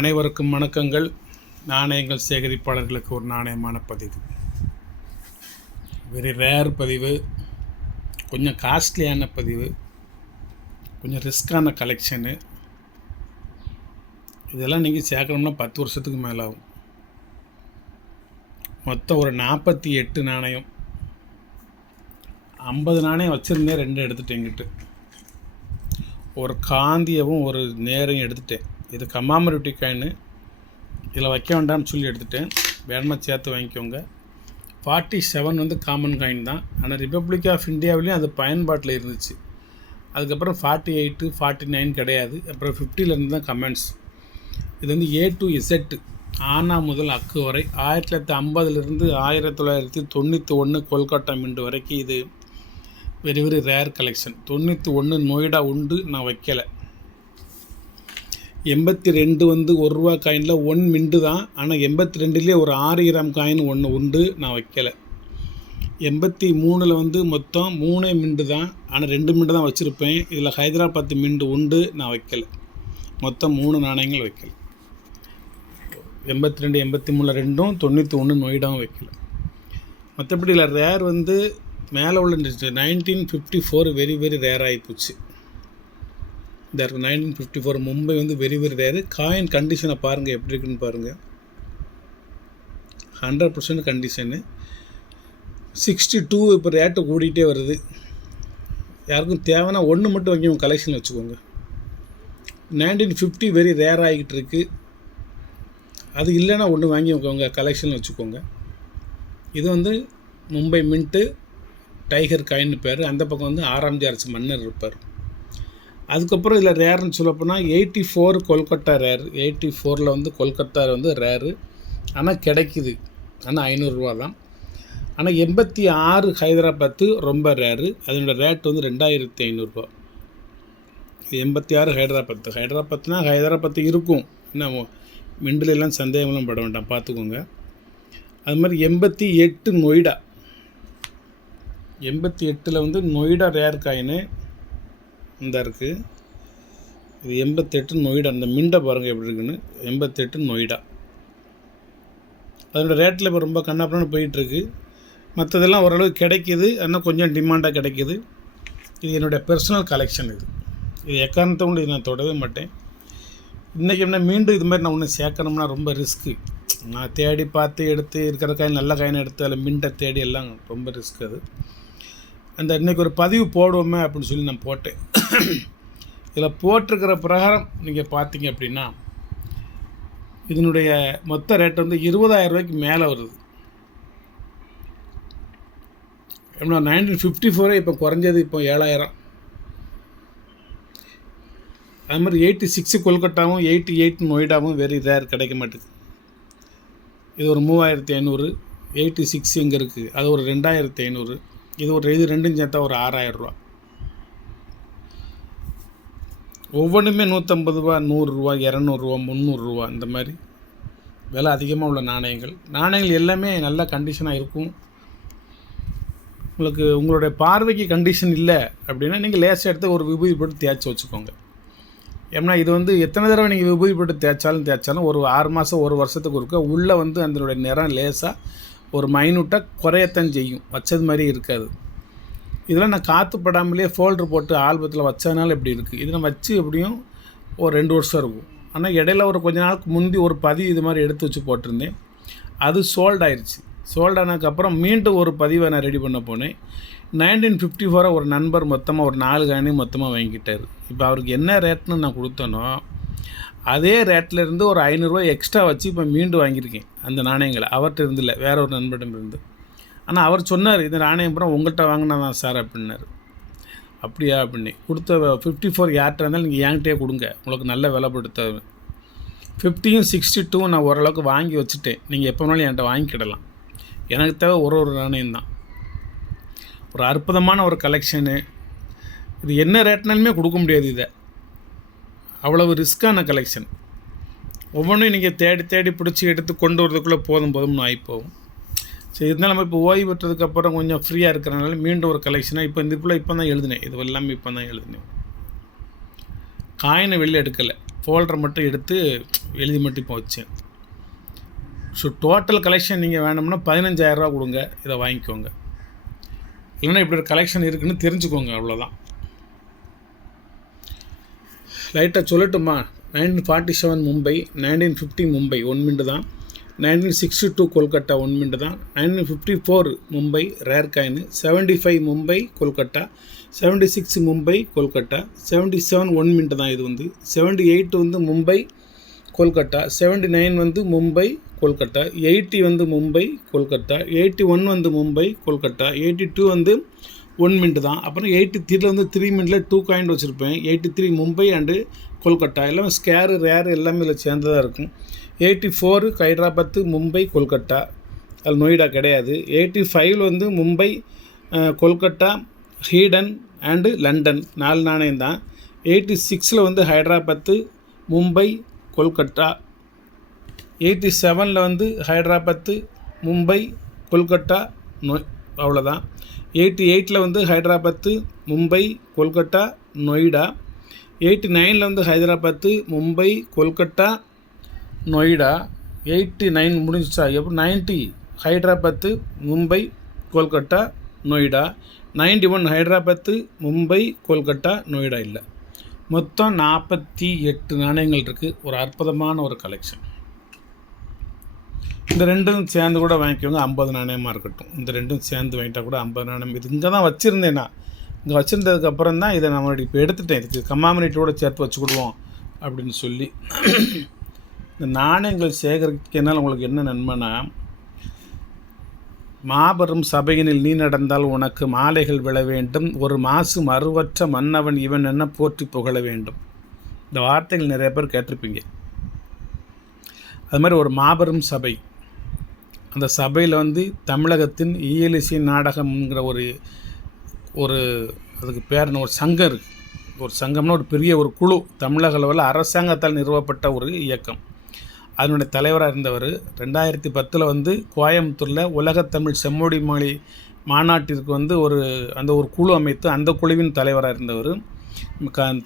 அனைவருக்கும் வணக்கங்கள். நாணயங்கள் சேகரிப்பாளர்களுக்கு ஒரு நாணயமான பதிவு, வெரி ரேர் பதிவு, கொஞ்சம் காஸ்ட்லியான பதிவு, கொஞ்சம் ரிஸ்கான கலெக்ஷனு. இதெல்லாம் நீங்கள் சேர்க்கணும்னா 10 வருஷத்துக்கு மேலே ஆகும். மொத்தம் ஒரு 48 நாணயம், 50 நாணயம் வச்சுருந்தேன், 2 எடுத்துட்டேங்கிட்டு. ஒரு காந்தியவும் ஒரு நேரையும் எடுத்துட்டேன். இது கமாமரேட்டிவ் காயின், இதில் வைக்க வேண்டாம்னு சொல்லி எடுத்துட்டேன். வேணுமா சேர்த்து வாங்கிக்கோங்க. 47 வந்து காமன் காயின் தான், ஆனால் ரிப்பப்ளிக் ஆஃப் இந்தியாவிலையும் அது பயன்பாட்டில் இருந்துச்சு. அதுக்கப்புறம் 48, 49 கிடையாது. அப்புறம் 50லேருந்து தான் கமெண்ட்ஸ். இது வந்து A to Z, ஆனா முதல் அக்கு வரை 1950லேருந்து 1991 கொல்கட்டா மிண்டு வரைக்கும் இது very very rare collection. 91 Noida உண்டு, நான் வைக்கலை. 82 வந்து ₹1 காயினில் 1 மிண்டு தான், ஆனால் 82லேயே ஒரு 6 கிராம் காயின் ஒன்று உண்டு, நான் வைக்கலை. 83 வந்து மொத்தம் 3 மிண்டு தான், ஆனால் 2 மிண்டு தான் வச்சுருப்பேன். இதில் ஹைதராபாத் மிண்டு உண்டு, நான் வைக்கலை. மொத்தம் 3 நாணயங்கள் வைக்கலை. 82, 83 ரெண்டும், 91 நொய்டாவும் வைக்கலை. மற்றபடி இதில் ரேர் வந்து மேலே உள்ள 1954 வெரி வெரி ரேர் ஆகிப்போச்சு. இந்த 1954 மும்பை வந்து வெரி வெரி ரேரு. காயின் கண்டிஷனை பாருங்கள், எப்படி இருக்குன்னு பாருங்கள். 100% கண்டிஷனு. 62 இப்போ ரேட்டு கூடிகிட்டே வருது. யாருக்கும் தேவைன்னா ஒன்று மட்டும் வாங்கி உங்கள் கலெக்ஷன் வச்சுக்கோங்க. 1950 வெரி ரேர் ஆகிக்கிட்டு இருக்குது. அது இல்லைன்னா ஒன்று வாங்கி உங்கள் கலெக்ஷன் வச்சுக்கோங்க. இது வந்து மும்பை மின்ட்டு டைகர் காயின்னு பேர். அந்த பக்கம் வந்து 6ஆம் ஜார்ஜ் மன்னர் இருப்பார். அதுக்கப்புறம் இதில் ரேர்னு சொல்லப்போனால் 84 கொல்கட்டா ரேர். 84ல் வந்து கொல்கத்தா வந்து ரேரு, ஆனால் கிடைக்குது, ஆனால் ₹500 தான். ஆனால் 86 ஹைதராபாத்து ரொம்ப ரேரு. அதனோட ரேட் வந்து ₹2500. 86 ஹைதராபாத்னா ஹைதராபாத்து இருக்கும், என்ன மிண்டிலெல்லாம் சந்தேகம்லாம் பட வேண்டாம், பார்த்துக்கோங்க. அது மாதிரி 88 நொய்டா. 88ல் வந்து நொய்டா ரேர் காயின்னு இந்த இருக்குது. இது 88 நொய்டா. அந்த மிண்டை பாருங்கள் எப்படி இருக்குன்னு. 88 நொய்டா. அதோடய ரேட்டில் இப்போ ரொம்ப கண்ணாப்பண்ணு போயிட்டுருக்கு. மற்றதெல்லாம் ஓரளவுக்கு கிடைக்கிது, ஆனால் கொஞ்சம் டிமாண்டாக கிடைக்கிது. இது என்னுடைய பர்சனல் கலெக்ஷன். இது எக்காரணத்தை கொண்டு இது நான் தொடவே மாட்டேன். இன்றைக்கி என்ன மீண்டும் இது மாதிரி நான் ஒன்று சேர்க்கணும்னா ரொம்ப ரிஸ்க்கு. நான் தேடி பார்த்து எடுத்து இருக்கிற காயின், நல்ல காயின் எடுத்து அதில் மிண்டை தேடி எல்லாம் ரொம்ப ரிஸ்க். அது அந்த இன்றைக்கி ஒரு பதிவு போடுவோமே அப்படின்னு சொல்லி நான் போட்டேன். இதில் போட்டிருக்கிற பிரகாரம் நீங்கள் பார்த்தீங்க அப்படின்னா இதனுடைய மொத்த ரேட் வந்து ₹20,000 மேலே வருது. எப்படின்னா 1954 இப்போ குறைஞ்சது, இப்போ 7,000. அது மாதிரி 86 கொல்கட்டாவும் 88 நொய்டாவும் வெரி ரேர், கிடைக்க மாட்டேங்குது. இது ஒரு 3,500. 86 இங்கே இருக்குது, அது ஒரு 2,500. இது ரெண்டும் சேர்த்தா ஒரு ₹6,000. ஒவ்வொன்றுமே ₹150, ₹100, ₹200, ₹300 இந்த மாதிரி விலை அதிகமாக உள்ள நாணயங்கள் எல்லாமே நல்ல கண்டிஷனாக இருக்கும். உங்களுடைய பார்வைக்கு கண்டிஷன் இல்லை அப்படின்னா நீங்கள் லேசாக எடுத்து ஒரு விபூதி போட்டு தேய்ச்சி வச்சுக்கோங்க. ஏன்னா இது வந்து எத்தனை தடவை நீங்கள் விபூதி போட்டு தேய்ச்சாலும் ஒரு 6 மாதம் 1 வருஷத்துக்கு இருக்க உள்ளே வந்து அதனுடைய நிறம் லேசாக ஒரு மைனூட்டாக குறையத்தான் செய்யும், வச்சது மாதிரி இருக்காது. இதெல்லாம் நான் காற்றுப்படாமலே ஃபோல்டர் போட்டு ஆல்பத்தில் வச்சதுனால இப்படி இருக்குது. இதை நான் வச்சு எப்படியும் ஒரு 2 வருஷம் இருக்கும். ஆனால் இடையில ஒரு கொஞ்ச நாளுக்கு முந்தி ஒரு பதிவு இது மாதிரி எடுத்து வச்சு போட்டிருந்தேன். அது சோல்ட் ஆயிடுச்சு. சோல்ட் ஆனதுக்கப்புறம் மீண்டும் ஒரு பதிவை நான் ரெடி பண்ண போனேன். 1954 ஒரு நண்பர் மொத்தமாக ஒரு 4 காயினையும் மொத்தமாக வாங்கிட்டார். இப்போ அவருக்கு என்ன ரேட்னு நான் கொடுத்தனோ அதே ரேட்டில் இருந்து ஒரு ₹500 எக்ஸ்ட்ரா வச்சு இப்போ மீண்டும் வாங்கியிருக்கேன் அந்த நாணயங்களை. அவர்கிட்ட இருந்து இல்லை, வேற ஒரு நண்பரிடம் இருந்து. ஆனால் அவர் சொன்னார், இந்த நாணயம் அப்புறம் உங்கள்கிட்ட வாங்கினா தான் சார் அப்படின்னாரு. அப்படியா அப்படின்னு கொடுத்த 54 யார்கிட்ட இருந்தாலும் நீங்கள் என்கிட்டே கொடுங்க, உங்களுக்கு நல்ல விலைப்படுத்த. 50யும் 62 நான் ஓரளவுக்கு வாங்கி வச்சுட்டேன். நீங்கள் எப்போ வேணாலும் என்கிட்ட வாங்கிக்கிடலாம். எனக்கு தேவை ஒரு நாணயம் தான். ஒரு அற்புதமான ஒரு கலெக்ஷனு. இது என்ன ரேட்னாலுமே கொடுக்க முடியாது. இதை அவ்வளவு ரிஸ்க்கான கலெக்ஷன். ஒவ்வொன்றும் நீங்கள் தேடி தேடி பிடிச்சி எடுத்து கொண்டு வரதுக்குள்ளே போதும்னு ஆகிப்போகும். சரி, இருந்தாலும் நம்ம இப்போ ஓய்வு பெற்றதுக்கப்புறம் கொஞ்சம் ஃப்ரீயாக இருக்கிறனால மீண்டும் ஒரு கலெக்ஷனாக இப்போ தான் எழுதினேன். இது எல்லாமே இப்போ தான் எழுதினேன். காயினை வெளில எடுக்கலை. ஃபோல்டரை மட்டும் எடுத்து எழுதி மட்டும் இப்போ வச்சேன். ஸோ டோட்டல் கலெக்ஷன் நீங்கள் வேணும்னா 15,000 ரூபா கொடுங்க, இதை வாங்கிக்கோங்க. இல்லைன்னா இப்படி ஒரு கலெக்ஷன் இருக்குதுன்னு தெரிஞ்சுக்கோங்க, அவ்வளோதான். லைட்டாக சொல்லட்டுமா? 1947 மும்பை, 1950 மும்பை 1 மினிட் தான், 1962 கொல்கட்டா 1 மினிட் தான், 1954 Mumbai rare coin, 75 Mumbai Kolkata, 76 Mumbai Kolkata, 77 1 minute தான் இது வந்து, 78 வந்து மும்பை கொல்கட்டா, 79 வந்து மும்பை கொல்கட்டா, 80 வந்து மும்பை கொல்கட்டா, 81 வந்து மும்பை கொல்கட்டா, 82 வந்து 1 மினிட் தான். அப்புறம் 83 வந்து 3 மினிட்டில் 2 காயின் வச்சுருப்பேன். 83 மும்பை அண்டு கொல்கட்டா, எல்லாம் ஸ்கேரு ரேரு எல்லாமே இதில் சேர்ந்ததாக இருக்கும். 84 ஹைதராபாத் மும்பை கொல்கட்டா, அது நொய்டா கிடையாது. 85 வந்து மும்பை கொல்கட்டா ஹீடன் அண்டு லண்டன் 4 நாணயம் தான். 86 வந்து ஹைதராபாத் மும்பை கொல்கட்டா, 87 வந்து ஹைதராபாத் மும்பை கொல்கட்டா அவ்வளோதான். 88 வந்து ஹைதராபாத் மும்பை கொல்கட்டா நொய்டா. 89 வந்து ஹைதராபாத் மும்பை கொல்கட்டா நொய்டா. 89 முடிஞ்சிச்சா? எப்போ 90 ஹைதராபாத் மும்பை கொல்கட்டா நொய்டா. 91 ஹைதராபாத் மும்பை கொல்கட்டா நொய்டா இல்லை. மொத்தம் 48 நாணயங்கள் இருக்குது. ஒரு அற்புதமான ஒரு கலெக்ஷன். இந்த ரெண்டும் சேர்ந்து கூட வாங்கிக்கோங்க, 50 நாணயமாக இருக்கட்டும். இந்த ரெண்டும் சேர்ந்து வாங்கிட்டா கூட 50 நாணயம். இது இங்கே தான் வச்சுருந்தேன்னா, இங்கே வச்சுருந்ததுக்கப்புறம் தான் இதை நம்ம இப்போ எடுத்துட்டேன். இதுக்கு கம்மாமினேட்டோடு சேர்த்து வச்சுக்கிடுவோம் அப்படின்னு சொல்லி. இந்த நாணயங்கள் சேகரிக்கிறதுனால உங்களுக்கு என்ன நன்மைனா, மாபெரும் சபையினில் நீ நடந்தால் உனக்கு மாலைகள் விழ வேண்டும், ஒரு மாசு மறுவற்ற மன்னவன் இவன் என்ன போற்றி புகழ வேண்டும். இந்த வார்த்தைகள் நிறைய பேர் கேட்டிருப்பீங்க. அது மாதிரி ஒரு மாபெரும் சபை, அந்த சபையில் வந்து தமிழகத்தின் இயலிசை நாடகம்ங்கிற ஒரு அதுக்கு பேர் ஒரு சங்கம் இருக்குது. ஒரு சங்கம்னா ஒரு பெரிய ஒரு குழு, தமிழக அளவில் அரசாங்கத்தால் நிறுவப்பட்ட ஒரு இயக்கம். அதனுடைய தலைவராக இருந்தவர் 2010 வந்து கோயம்புத்தூரில் உலகத்தமிழ் செம்மொழி மொழி மாநாட்டிற்கு வந்து அந்த ஒரு குழு அமைத்து அந்த குழுவின் தலைவராக இருந்தவர்.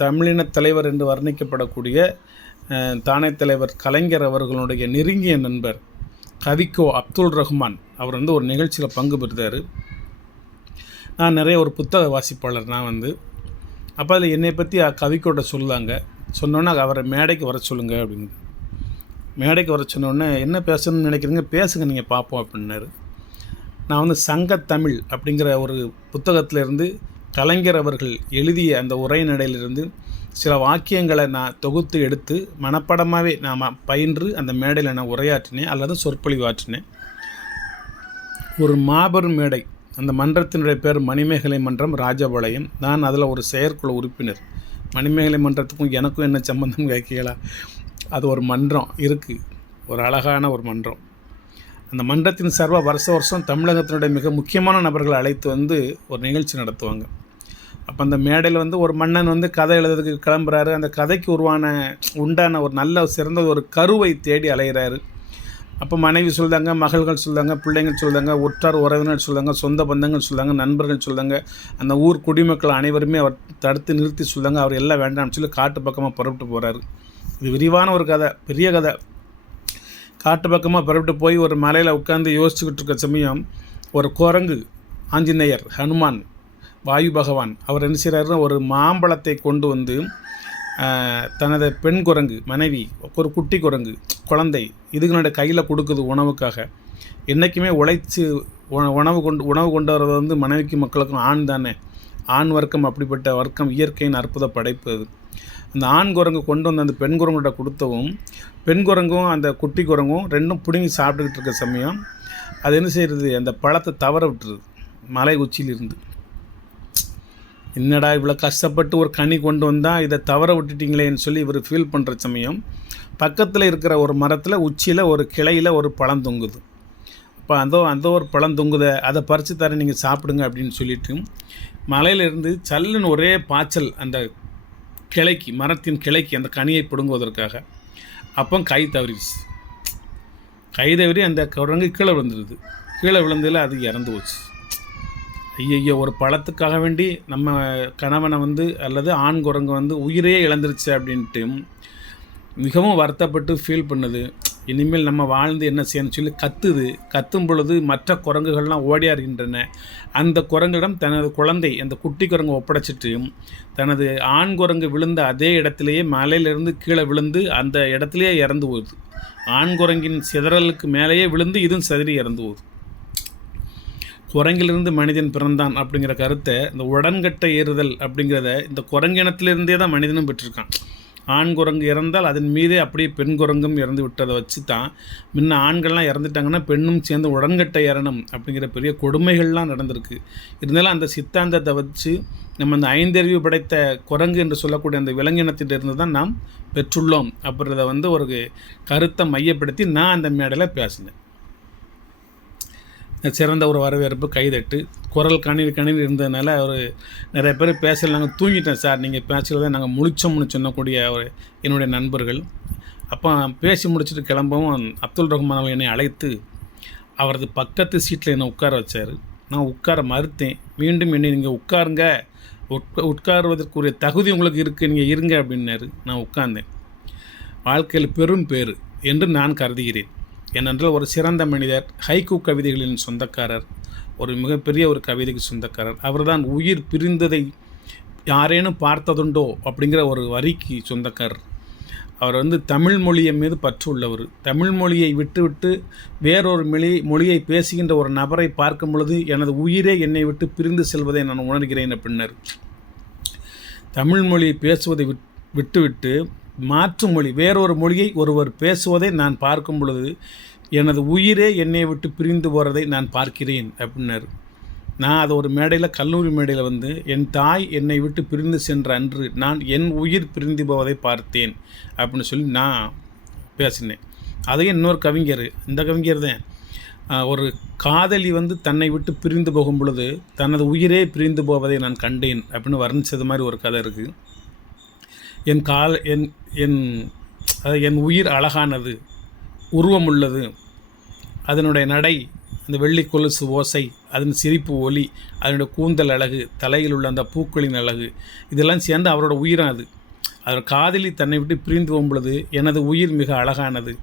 தமிழின தலைவர் என்று வர்ணிக்கப்படக்கூடிய தானே தலைவர் கலைஞர் அவர்களுடைய நெருங்கிய நண்பர் கவிக்கோ அப்துல் ரஹ்மான் அவர் வந்து ஒரு நிகழ்ச்சியில் பங்கு பெறுதார். நான் நிறைய ஒரு புத்தக வாசிப்பாளர் நான் வந்து. அப்போ அதில் என்னை பற்றி கவிக்கோட்ட சொல்லாங்க. சொன்னோன்னே அவரை மேடைக்கு வர சொல்லுங்கள் அப்படின்னு. மேடைக்கு வர சொன்னோடனே என்ன பேசணும்னு நினைக்கிறீங்க, பேசுங்க நீங்கள் பார்ப்போம் அப்படின்னாரு. நான் வந்து சங்கத்தமிழ் அப்படிங்கிற ஒரு புத்தகத்திலிருந்து கலைஞர் அவர்கள் எழுதிய அந்த உரைநடையிலிருந்து சில வாக்கியங்களை நான் தொகுத்து எடுத்து மனப்படமாகவே நான் பயின்று அந்த மேடையில் நான் உரையாற்றினேன் அல்லது சொற்பொழிவாற்றினேன். ஒரு மாபெரும் மேடை. அந்த மன்றத்தினுடைய பேர் மணிமேகலை மன்றம் ராஜபாளையம். நான் அதில் ஒரு செயற்குழு உறுப்பினர். மணிமேகலை மன்றத்துக்கும் எனக்கும் என்ன சம்பந்தம் கேட்கலாம்? அது ஒரு மன்றம் இருக்குது, ஒரு அழகான ஒரு மன்றம். அந்த மன்றத்தின் சார்பாக வருஷம் தமிழகத்தினுடைய மிக முக்கியமான நபர்களை அழைத்து வந்து ஒரு நிகழ்ச்சி நடத்துவாங்க. அப்போ அந்த மேடையில் வந்து ஒரு மன்னன் வந்து கதை எழுதுறதுக்கு கிளம்புறாரு. அந்த கதைக்கு உண்டான ஒரு நல்ல சிறந்த ஒரு கருவை தேடி அலைகிறாரு. அப்போ மனைவி சொல்லுதாங்க, மகள்கள் சொல்லுதாங்க, பிள்ளைங்கள் சொல்லுதாங்க, உற்றார் உறவினர் சொல்லுதாங்க, சொந்த பந்தங்கள் சொல்லுதாங்க, நண்பர்கள் சொல்லுதாங்க, அந்த ஊர் குடிமக்கள் அனைவருமே அவர் தடுத்து நிறுத்தி சொல்லுதாங்க. அவர் எல்லாம் வேண்டாம்னு சொல்லி காட்டு பக்கமாக புறப்பட்டு போகிறாரு. இது விரிவான ஒரு கதை, பெரிய கதை. காட்டு பக்கமாக புறப்பட்டு போய் ஒரு மலையில் உட்காந்து யோசிச்சுக்கிட்டு இருக்க சமயம் ஒரு குரங்கு, ஆஞ்சநேயர், ஹனுமான், வாயு பகவான் அவர் என்ன செய்கிறாருன்னா ஒரு மாம்பழத்தை கொண்டு வந்து தனது பெண் குரங்கு மனைவி, ஒரு குட்டி குரங்கு குழந்தை இதுகளுடைய கையில் கொடுக்குது உணவுக்காக. என்றைக்குமே உழைச்சி உணவு கொண்டு வர்றது வந்து மனைவிக்கும் மக்களுக்கும் ஆண் தானே. ஆண் வர்க்கம் அப்படிப்பட்ட வர்க்கம், இயற்கையின் அற்புத படைப்பு அது. அந்த ஆண் குரங்கு கொண்டு வந்து அந்த பெண் குரங்கிட்ட கொடுத்தவும் பெண் குரங்கும் அந்த குட்டி குரங்கும் ரெண்டும் பிடுங்கி சாப்பிட்டுக்கிட்டு இருக்க சமயம் அது என்ன செய்கிறது, அந்த பழத்தை தவற விட்டுருது மலை உச்சியிலிருந்து. என்னடா இவ்வளோ கஷ்டப்பட்டு ஒரு கனி கொண்டு வந்தால் இதை தவற விட்டுட்டிங்களேன்னு சொல்லி இவர் ஃபீல் பண்ணுற சமயம் பக்கத்தில் இருக்கிற ஒரு மரத்தில் உச்சியில் ஒரு கிளையில் ஒரு பழம் தொங்குது. அப்போ அந்த ஒரு பழம் தொங்குதை, அதை பறித்து தர நீங்கள் சாப்பிடுங்க அப்படின்னு சொல்லிவிட்டு மலையிலேருந்து சல்லுன்னு ஒரே பாய்ச்சல் அந்த கிளைக்கு, மரத்தின் கிளைக்கு அந்த கனியை பிடுங்குவதற்காக. அப்போ கை தவறிச்சு. கை தவறி அந்த குரங்கு கீழே விழுந்துருது. கீழே விழுந்ததில் அது இறந்து போச்சு. ஐயோ, ஒரு பழத்துக்காக வேண்டி நம்ம கணவனை வந்து அல்லது ஆண் குரங்கு வந்து உயிரே இழந்துருச்சு அப்படின்ட்டு மிகவும் வருத்தப்பட்டு ஃபீல் பண்ணுது. இனிமேல் நம்ம வாழ்ந்து என்ன செய்யணும்னு சொல்லி கத்துது. கத்தும் பொழுது மற்ற குரங்குகள்லாம் ஓடியாருகின்றன. அந்த குரங்கிடம் தனது குழந்தை அந்த குட்டி குரங்கு ஒப்படைச்சிட்டு தனது ஆண் குரங்கு விழுந்த அதே இடத்திலேயே மலையிலிருந்து கீழே விழுந்து அந்த இடத்துலையே இறந்து போகுது. ஆண் குரங்கின் சிதறலுக்கு மேலேயே விழுந்து இதுவும் சிதறி இறந்து போகுது. குரங்கிலிருந்து மனிதன் பிறந்தான் அப்படிங்கிற கருத்தை இந்த உடன்கட்டை ஏறுதல் அப்படிங்கிறத இந்த குரங்கினத்திலிருந்தே தான் மனிதனும் பெற்றிருக்கான். ஆண் குரங்கு இறந்தால் அதன் மீதே அப்படியே பெண் குரங்கும் இறந்து விட்டதை வச்சு தான் முன்ன ஆண்கள்லாம் இறந்துட்டாங்கன்னா பெண்ணும் சேர்ந்து உடன்கட்டை ஏறணும் அப்படிங்கிற பெரிய கொடுமைகள்லாம் நடந்திருக்கு. இருந்தாலும் அந்த சித்தாந்தத்தை வச்சு நம்ம அந்த 5 அறிவு படைத்த குரங்கு என்று சொல்லக்கூடிய அந்த விலங்கினத்திலிருந்து தான் நாம் பெற்றுள்ளோம் அப்படின்றத ஒரு கருத்தை மையப்படுத்தி நான் அந்த மேடையில் பேசினேன். சிறந்த ஒரு வரவேற்பு, கைதட்டு, குரல் கணினி இருந்ததுனால நிறைய பேர் பேசல. நாங்கள் தூங்கிட்டேன் சார், நீங்கள் பேசுகிறத நாங்கள் முழிச்சோம்னு சொன்னக்கூடிய என்னுடைய நண்பர்கள். அப்போ பேசி முடிச்சுட்டு கிளம்பவும் அப்துல் ரஹ்மான் அவர்கள் என்னை அழைத்து அவரது பக்கத்து சீட்டில் என்னை உட்கார வச்சார். நான் உட்கார மறுத்தேன். மீண்டும் என்னை நீங்கள் உட்காருங்க, உட்காருவதற்குரிய தகுதி உங்களுக்கு இருக்குது, நீங்கள் இருங்க அப்படின்னாரு. நான் உட்கார்ந்தேன். வாழ்க்கையில் பெரும் பேறு என்று நான் கருதுகிறேன். ஏனென்றால் ஒரு சிறந்த மனிதர், ஹைக்கூ கவிதைகளின் சொந்தக்காரர், ஒரு மிகப்பெரிய ஒரு கவிதைக்கு சொந்தக்காரர். அவர்தான் உயிர் பிரிந்ததை யாரேனும் பார்த்ததுண்டோ அப்படிங்கிற ஒரு வரிக்கு சொந்தக்காரர். அவர் தமிழ் மொழியை மீது பற்று உள்ளவர். தமிழ் மொழியை விட்டுவிட்டு வேறொரு மொழியை பேசுகின்ற ஒரு நபரை பார்க்கும் பொழுது எனது உயிரே என்னை விட்டு பிரிந்து செல்வதை நான் உணர்கிறேன் அப்படின்னார். தமிழ் மொழியை பேசுவதை விட்டுவிட்டு மாற்று மொழி வேறொரு மொழியை ஒருவர் பேசுவதை நான் பார்க்கும் பொழுது எனது உயிரே என்னை விட்டு பிரிந்து போகிறதை நான் பார்க்கிறேன் அப்படின்னாரு. நான் அதை ஒரு மேடையில், கல்லூரி மேடையில் என் தாய் என்னை விட்டு பிரிந்து சென்ற அன்று நான் என் உயிர் பிரிந்து போவதை பார்த்தேன் அப்படின்னு சொல்லி நான் பேசினேன். அதையும் இன்னொரு கவிஞர், இந்த கவிஞர் தான், ஒரு காதலி தன்னை விட்டு பிரிந்து போகும் பொழுது தனது உயிரே பிரிந்து போவதை நான் கண்டேன் அப்படின்னு வர்ணித்தது மாதிரி ஒரு கதை இருக்குது. என் உயிர் அழகானது, உருவமுள்ளது, அதனுடைய நடை, அந்த வெள்ளி கொலுசு ஓசை, அதன் சிரிப்பு ஒலி, அதனுடைய கூந்தல் அழகு, தலையில் உள்ள அந்த பூக்களின் அழகு, இதெல்லாம் சேர்ந்து அவரோட உயிராக அது. அவர் காதலி தன்னை விட்டு பிரிந்து போகும் பொழுது எனது உயிர் மிக அழகானது,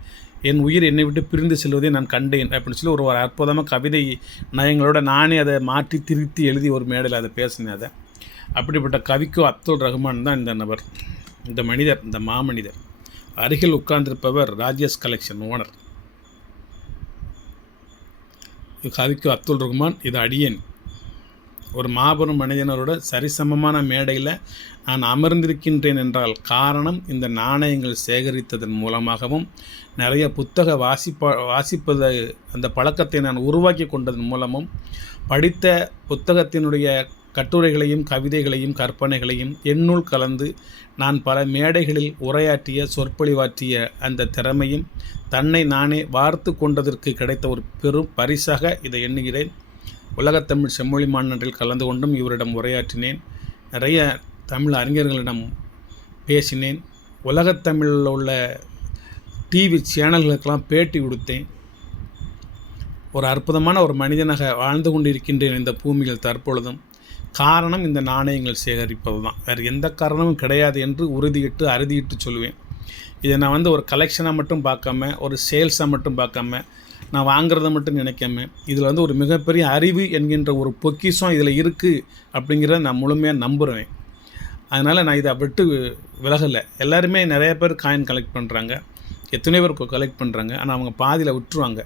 என் உயிர் என்னை விட்டு பிரிந்து செல்வதை நான் கண்டேன் அப்படின்னு சொல்லி ஒரு அற்புதமாக கவிதை நயங்களோட நானே அதை மாற்றி திருத்தி எழுதி ஒரு மேடையில் அதை பேசினேன். அதை அப்படிப்பட்ட கவிக்கோ அப்துல் ரஹ்மான் தான் இந்த நபர், இந்த மனிதர், இந்த மாமனிதர். அருகில் உட்கார்ந்திருப்பவர் ராஜேஷ் கலெக்ஷன் ஓனர். இது கவிக்கோ அப்துல் ரஹ்மான், இது அடியேன். ஒரு மாபெரும் மனிதனரோட சரிசமமான மேடையில் நான் அமர்ந்திருக்கின்றேன் என்றால் காரணம் இந்த நாணயங்கள் சேகரித்ததன் மூலமாகவும் நிறைய புத்தக வாசிப்பது அந்த பழக்கத்தை நான் உருவாக்கி கொண்டதன் மூலமும் படித்த புத்தகத்தினுடைய கட்டுரைகளையும் கவிதைகளையும் கற்பனைகளையும் என்னுள் கலந்து நான் பல மேடைகளில் உரையாற்றிய சொற்பொழிவாற்றிய அந்த திறமையும் தன்னை நானே வார்த்து கொண்டதற்கு கிடைத்த ஒரு பெரும் பரிசாக இதை எண்ணுகிறேன். உலகத்தமிழ் செம்மொழி மாநாட்டில் கலந்து கொண்டும் இவரிடம் உரையாற்றினேன். நிறைய தமிழ் அறிஞர்களிடம் பேசினேன். உலகத்தமிழில் உள்ள டிவி சேனல்களுக்கெல்லாம் பேட்டி கொடுத்தேன். ஒரு அற்புதமான ஒரு மனிதனாக வாழ்ந்து கொண்டிருக்கின்றேன் இந்த பூமியில் தற்பொழுதும். காரணம் இந்த நாணயங்கள் சேகரிப்பது தான், வேறு எந்த காரணமும் கிடையாது என்று உறுதியிட்டு அறுதியிட்டு சொல்லுவேன். இதை நான் ஒரு கலெக்ஷனாக மட்டும் பார்க்காம, ஒரு சேல்ஸாக மட்டும் பார்க்காம, நான் வாங்கிறத மட்டும் நினைக்காம, இதில் ஒரு மிகப்பெரிய அறிவு என்கின்ற ஒரு பொக்கிஷம் இதில் இருக்குது அப்படிங்கிறத நான் முழுமையாக நம்புகிறேன். அதனால் நான் இதை விட்டு விலகலை. எல்லாருமே நிறைய பேர் காயின் கலெக்ட் பண்ணுறாங்க, எத்தனையோ பேர் கலெக்ட் பண்ணுறாங்க. ஆனால் அவங்க பாதியில் விட்டுருவாங்க.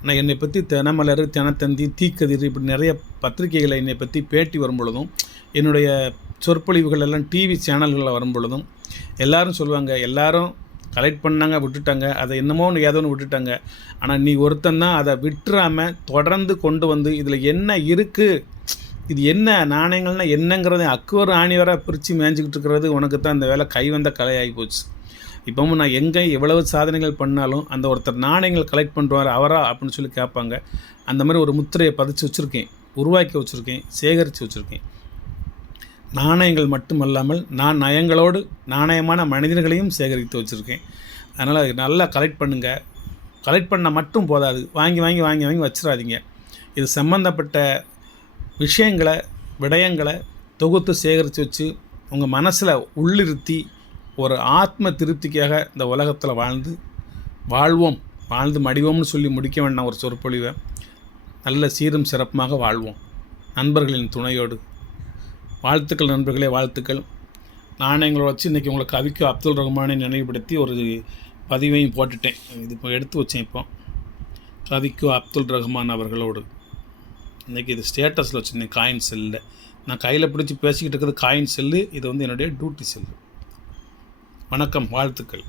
ஆனால் என்னை பற்றி தினமலர், தினத்தந்தி, தீக்கதிர் இப்படி நிறைய பத்திரிகைகளை என்னை பற்றி பேட்டி வரும் பொழுதும், என்னுடைய சொற்பொழிவுகள் எல்லாம் டிவி சேனல்களில் வரும் பொழுதும் எல்லோரும் சொல்லுவாங்க, எல்லோரும் கலெக்ட் பண்ணாங்க, விட்டுட்டாங்க, அதை என்னமோ ஏதோன்னு விட்டுட்டாங்க, ஆனால் நீ ஒருத்தந்தான் அதை விட்டுறாமல் தொடர்ந்து கொண்டு இதில் என்ன இருக்குது, இது என்ன நாணயங்கள்னால் என்னங்கிறத அக்குவர் ஆணிவராக பிரித்து மேய்ஞ்சிக்கிட்டு இருக்கிறது உனக்கு தான் இந்த வேலை கைவந்த கலையாகி போச்சு. இப்போவும் நான் எங்கே எவ்வளவு சாதனைகள் பண்ணாலும் அந்த ஒருத்தர் நாணயங்கள் கலெக்ட் பண்ணுவார் அவரா அப்படின்னு சொல்லி கேட்பாங்க. அந்த மாதிரி ஒரு முத்திரையை பதிச்சு வச்சுருக்கேன், உருவாக்கி வச்சுருக்கேன், சேகரித்து வச்சுருக்கேன். நாணயங்கள் மட்டுமல்லாமல் நான் நயங்களோடு நாணயமான மனிதர்களையும் சேகரித்து வச்சுருக்கேன். அதனால் நல்லா கலெக்ட் பண்ணுங்கள். கலெக்ட் பண்ண மட்டும் போதாது, வாங்கி வாங்கி வாங்கி வாங்கி வச்சிடாதீங்க. இது சம்மந்தப்பட்ட விஷயங்களை, விடயங்களை தொகுத்து சேகரித்து வச்சு உங்கள் மனசில் உள்ளிருத்தி ஒரு ஆத்ம திருப்திக்காக இந்த உலகத்தில் வாழ்ந்து மடிவோம்னு சொல்லி முடிக்க வேண்டாம் ஒரு சொற்பொழிவை. நல்ல சீரும் சிறப்புமாக வாழ்வோம் நண்பர்களின் துணையோடு. வாழ்த்துக்கள் நண்பர்களே, வாழ்த்துக்கள். நாணயங்களை வச்சு இன்றைக்கி உங்களுக்கு கவிக்கோ அப்துல் ரஹ்மானை நினைவுபடுத்தி ஒரு பதிவையும் போட்டுட்டேன். இது இப்போ எடுத்து வச்சேன். இப்போ கவிக்கோ அப்துல் ரஹ்மான் அவர்களோடு இன்றைக்கி இது ஸ்டேட்டஸில் வச்சுருந்தேன். காயின் செல்லில் நான் கையில் பிடிச்சி பேசிக்கிட்டு இருக்கிறது காயின் செல்லு. இது வந்து என்னுடைய டியூட்டி செல்லு. வணக்கம், வாழ்த்துக்கள்.